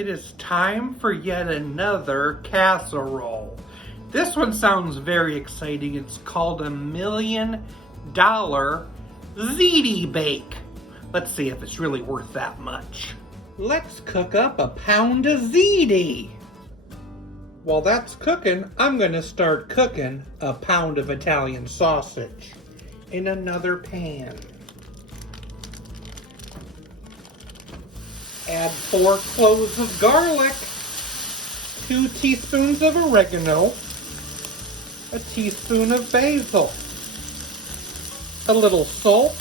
It is time for yet another casserole. This one sounds very exciting. It's called a Million Dollar Ziti bake. Let's see if it's really worth that much. Let's cook up a pound of ziti. While that's cooking, I'm going to start cooking a pound of Italian sausage in another pan. Add 4 cloves of garlic, 2 teaspoons of oregano, a teaspoon of basil, a little salt,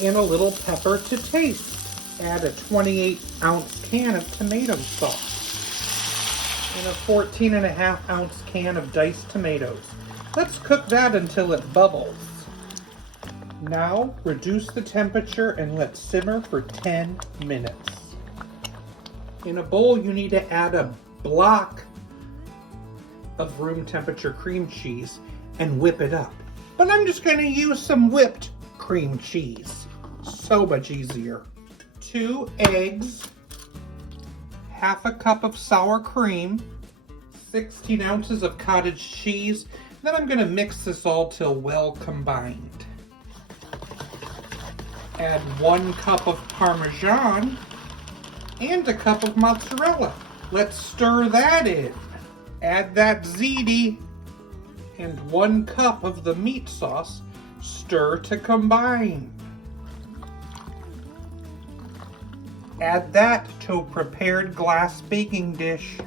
and a little pepper to taste. Add a 28-ounce can of tomato sauce and a 14.5-ounce can of diced tomatoes. Let's cook that until it bubbles. Now, reduce the temperature and let simmer for 10 minutes. In a bowl, you need to add a block of room temperature cream cheese and whip it up. But I'm just going to use some whipped cream cheese. So much easier. 2 eggs, half a cup of sour cream, 16 ounces of cottage cheese. Then I'm going to mix this all till well combined. Add 1 cup of Parmesan and a cup of mozzarella. Let's stir that in. Add that ziti and 1 cup of the meat sauce. Stir to combine. Add that to a prepared glass baking dish.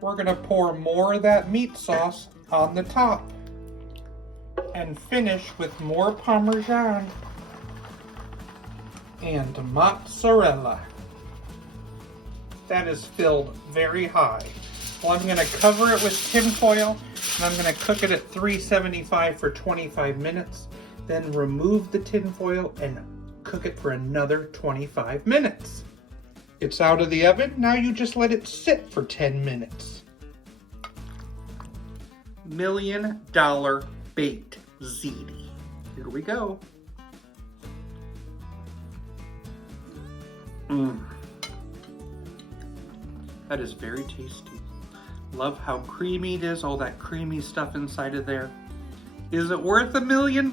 We're going to pour more of that meat sauce on the top and finish with more Parmesan and mozzarella. That is filled very high. Well, I'm going to cover it with tin foil and I'm going to cook it at 375 for 25 minutes. Then remove the tin foil and cook it for another 25 minutes. It's out of the oven. Now you just let it sit for 10 minutes. Million Dollar Baked Ziti. Here we go. That is very tasty. Love how creamy it is, all that creamy stuff inside of there. Is it worth $1 million?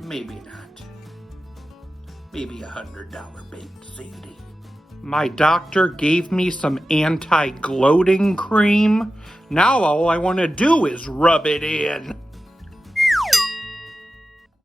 Maybe not. Maybe $100 baked ziti. My doctor gave me some anti-gloating cream. Now all I want to do is rub it in.